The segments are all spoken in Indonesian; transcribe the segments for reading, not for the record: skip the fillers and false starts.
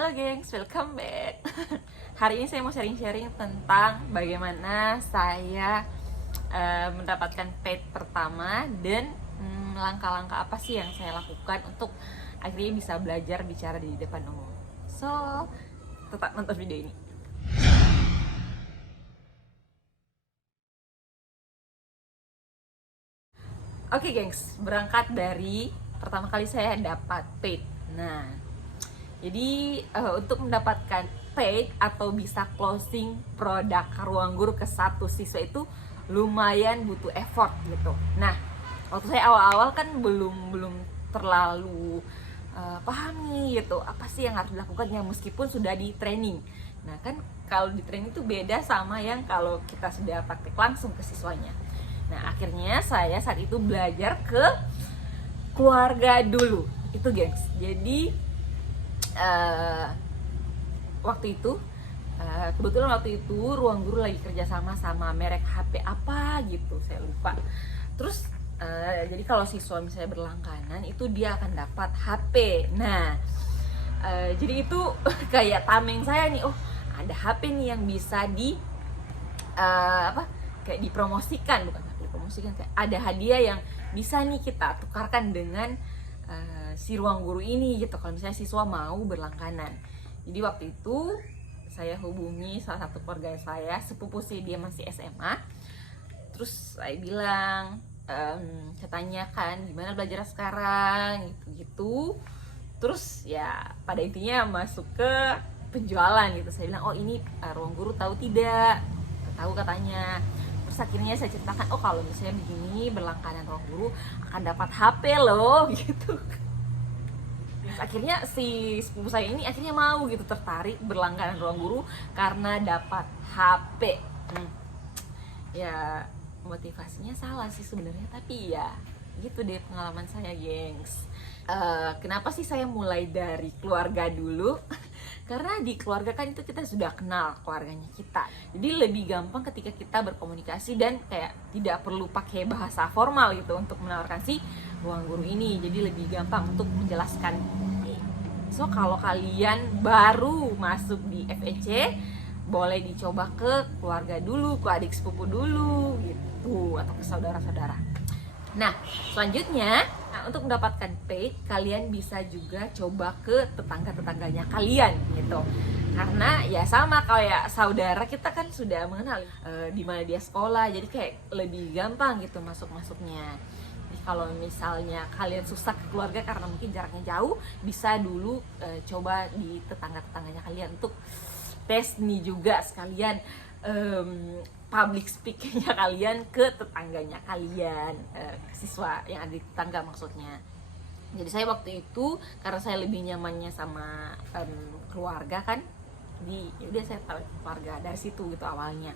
Halo gengs, welcome back. Hari ini saya mau sharing-sharing tentang bagaimana saya mendapatkan paid pertama dan langkah-langkah apa sih yang saya lakukan untuk akhirnya bisa belajar bicara di depan umum. So, tetap nonton video ini. Oke gengs, berangkat dari pertama kali saya dapat paid. Nah, jadi untuk mendapatkan paid atau bisa closing produk ruang guru ke satu siswa itu lumayan butuh effort gitu. Nah, waktu saya awal-awal kan belum terlalu paham nih gitu apa sih yang harus dilakukan ya meskipun sudah di training. Nah kan kalau di training itu beda sama yang kalau kita sudah praktik langsung ke siswanya. Nah akhirnya saya saat itu belajar ke keluarga dulu itu gengs. Jadi waktu itu kebetulan waktu itu ruang guru lagi kerjasama sama merek HP apa gitu saya lupa. Terus jadi kalau siswa misalnya berlangganan itu dia akan dapat HP. Nah jadi itu kayak tameng saya nih, oh ada HP nih yang bisa di kayak dipromosikan, bukan dipromosikan, kayak ada hadiah yang bisa nih kita tukarkan dengan si ruang guru ini gitu kalau misalnya siswa mau berlangganan. Jadi waktu itu saya hubungi salah satu keluarga saya, sepupu sih, dia masih SMA. Terus saya bilang, saya tanyakan gimana belajar sekarang gitu-gitu. Terus ya pada intinya masuk ke penjualan gitu. Saya bilang, oh ini ruang guru tahu tidak? Tahu katanya. Terus akhirnya saya ceritakan, oh kalau misalnya begini berlangganan ruang guru akan dapat HP loh gitu. Terus akhirnya si sepupu saya ini akhirnya mau gitu, tertarik berlangganan ruang guru karena dapat HP. Ya motivasinya salah sih sebenarnya, tapi ya gitu deh pengalaman saya gengs. Kenapa sih saya mulai dari keluarga dulu? Karena di keluarga kan itu kita sudah kenal keluarganya kita, jadi lebih gampang ketika kita berkomunikasi dan kayak tidak perlu pakai bahasa formal gitu untuk menawarkan si ruang guru ini, jadi lebih gampang untuk menjelaskan. So kalau kalian baru masuk di FEC boleh dicoba ke keluarga dulu, ke adik sepupu dulu gitu, atau ke saudara-saudara. Nah selanjutnya, untuk mendapatkan paid kalian bisa juga coba ke tetangga-tetangganya kalian gitu, karena ya sama kayak saudara kita kan sudah mengenal di mana dia sekolah, jadi kayak lebih gampang gitu masuknya. Jadi kalau misalnya kalian susah ke keluarga karena mungkin jaraknya jauh, bisa dulu coba di tetangga-tetangganya kalian untuk tes nih juga sekalian public speakingnya kalian ke tetangganya kalian, siswa yang ada di tetangga maksudnya. Jadi saya waktu itu karena saya lebih nyamannya sama keluarga kan, jadi udah saya tahu keluarga dari situ gitu awalnya.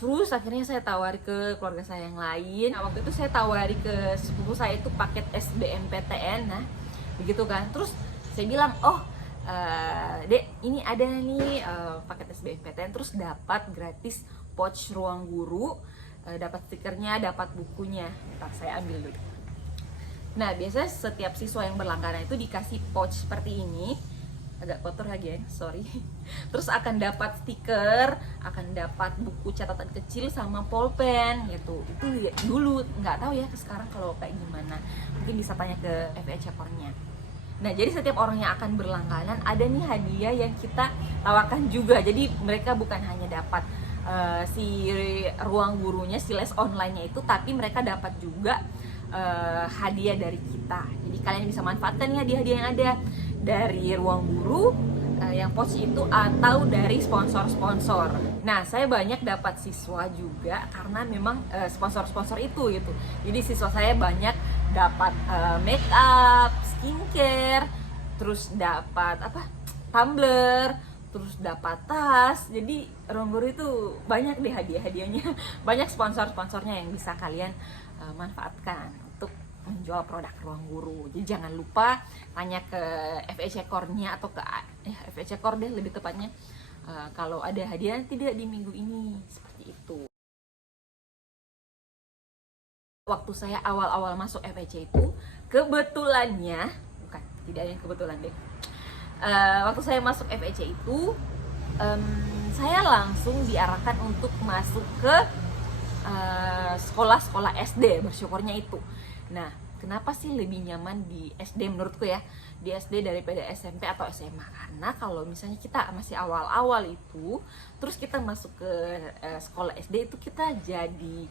Terus akhirnya saya tawari ke keluarga saya yang lain. Nah, waktu itu saya tawari ke sepupu saya itu paket SBMPTN, nah begitu kan. Terus saya bilang, oh dek ini ada nih paket SBMPTN, terus dapat gratis pouch ruang guru, dapat stikernya, dapat bukunya. Ntar saya ambil dulu. Nah biasanya setiap siswa yang berlangganan itu dikasih pouch seperti ini, agak kotor lagi ya, sorry. Terus akan dapat stiker, akan dapat buku catatan kecil sama pulpen gitu. Itu dulu, nggak tahu ya sekarang kalau kayak gimana, mungkin bisa tanya ke FEC Core-nya. Nah jadi setiap orang yang akan berlangganan ada nih hadiah yang kita tawarkan juga. Jadi mereka bukan hanya dapat si ruang gurunya, si les online-nya itu, tapi mereka dapat juga hadiah dari kita. Jadi kalian bisa manfaatkan nih hadiah-hadiah yang ada dari ruang guru, yang pouch itu, atau dari sponsor-sponsor. Nah saya banyak dapat siswa juga karena memang sponsor-sponsor itu gitu. Jadi siswa saya banyak dapat make up, skincare, terus dapat tumbler, terus dapat tas. Jadi ruang guru itu banyak deh hadiah-hadiahnya, banyak sponsor-sponsornya yang bisa kalian manfaatkan untuk menjual produk ruang guru. Jadi jangan lupa tanya ke FEC Core-nya atau ke FEC Core deh lebih tepatnya, kalau ada hadiah tidak di minggu ini, seperti itu. Waktu saya awal-awal masuk FEC itu kebetulannya, bukan, tidak ada yang kebetulan deh, waktu saya masuk FEC itu saya langsung diarahkan untuk masuk ke sekolah-sekolah SD, bersyukurnya itu. Nah, kenapa sih lebih nyaman di SD menurutku ya, di SD daripada SMP atau SMA? Karena kalau misalnya kita masih awal-awal itu, terus kita masuk ke sekolah SD itu kita jadi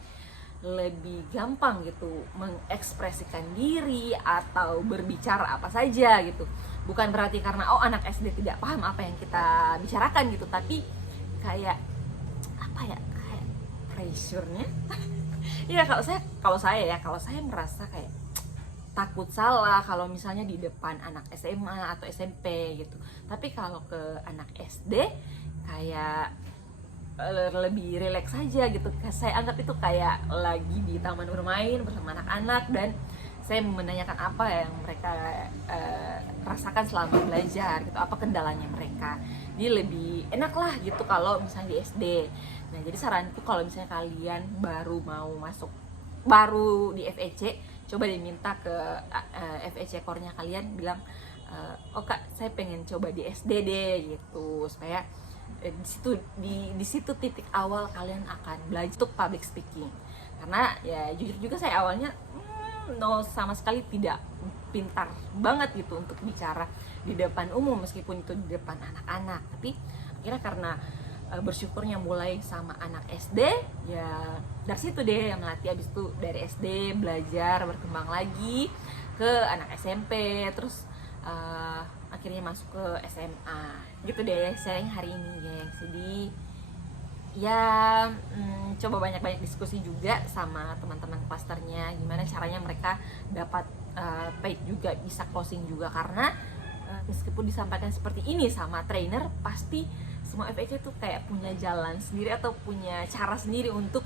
lebih gampang gitu mengekspresikan diri atau berbicara apa saja gitu. Bukan berarti karena anak SD tidak paham apa yang kita bicarakan gitu, tapi kayak apa ya, kayak pressure-nya ya kalau saya merasa kayak takut salah kalau misalnya di depan anak SMA atau SMP gitu. Tapi kalau ke anak SD kayak lebih rileks saja gitu. Saya anggap itu kayak lagi di taman bermain bersama anak-anak, dan saya menanyakan apa yang mereka rasakan selama belajar gitu, apa kendalanya mereka. Jadi lebih enak lah gitu kalau misalnya di SD. Nah, jadi saranku kalau misalnya kalian baru di FEC, coba diminta ke FEC core-nya kalian, bilang oh kak, saya pengen coba di SD deh gitu, supaya di situ titik awal kalian akan belajar untuk public speaking. Karena ya jujur juga saya awalnya sama sekali tidak pintar banget gitu untuk bicara di depan umum, meskipun itu di depan anak-anak. Tapi akhirnya karena bersyukurnya mulai sama anak SD, ya dari situ deh yang melatih. Abis itu dari SD belajar berkembang lagi ke anak SMP, terus akhirnya masuk ke SMA gitu deh sharing hari ini gengs. Jadi ya coba banyak-banyak diskusi juga sama teman-teman klasternya, gimana caranya mereka dapat paid juga, bisa closing juga. Karena meskipun disampaikan seperti ini sama trainer, pasti semua FEC itu kayak punya jalan sendiri atau punya cara sendiri untuk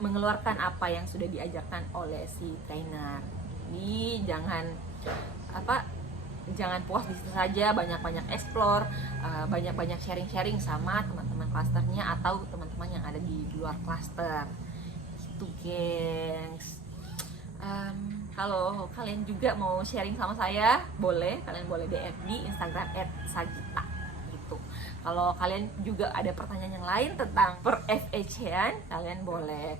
mengeluarkan apa yang sudah diajarkan oleh si trainer. Jadi jangan puas di situ saja, banyak-banyak explore, banyak-banyak sharing-sharing sama teman-teman klasternya atau teman-teman yang ada di luar klaster. Itu gengs. Kalau kalian juga mau sharing sama saya, kalian boleh DM di Instagram @sagita gitu. Kalau kalian juga ada pertanyaan yang lain tentang per FEC-an, kalian boleh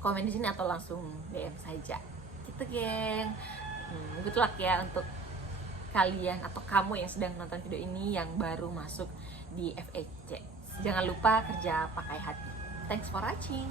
komen di sini atau langsung DM saja. Gitu geng. Good luck ya untuk kalian atau kamu yang sedang nonton video ini yang baru masuk di FEC. Jangan lupa kerja pakai hati. Thanks for watching.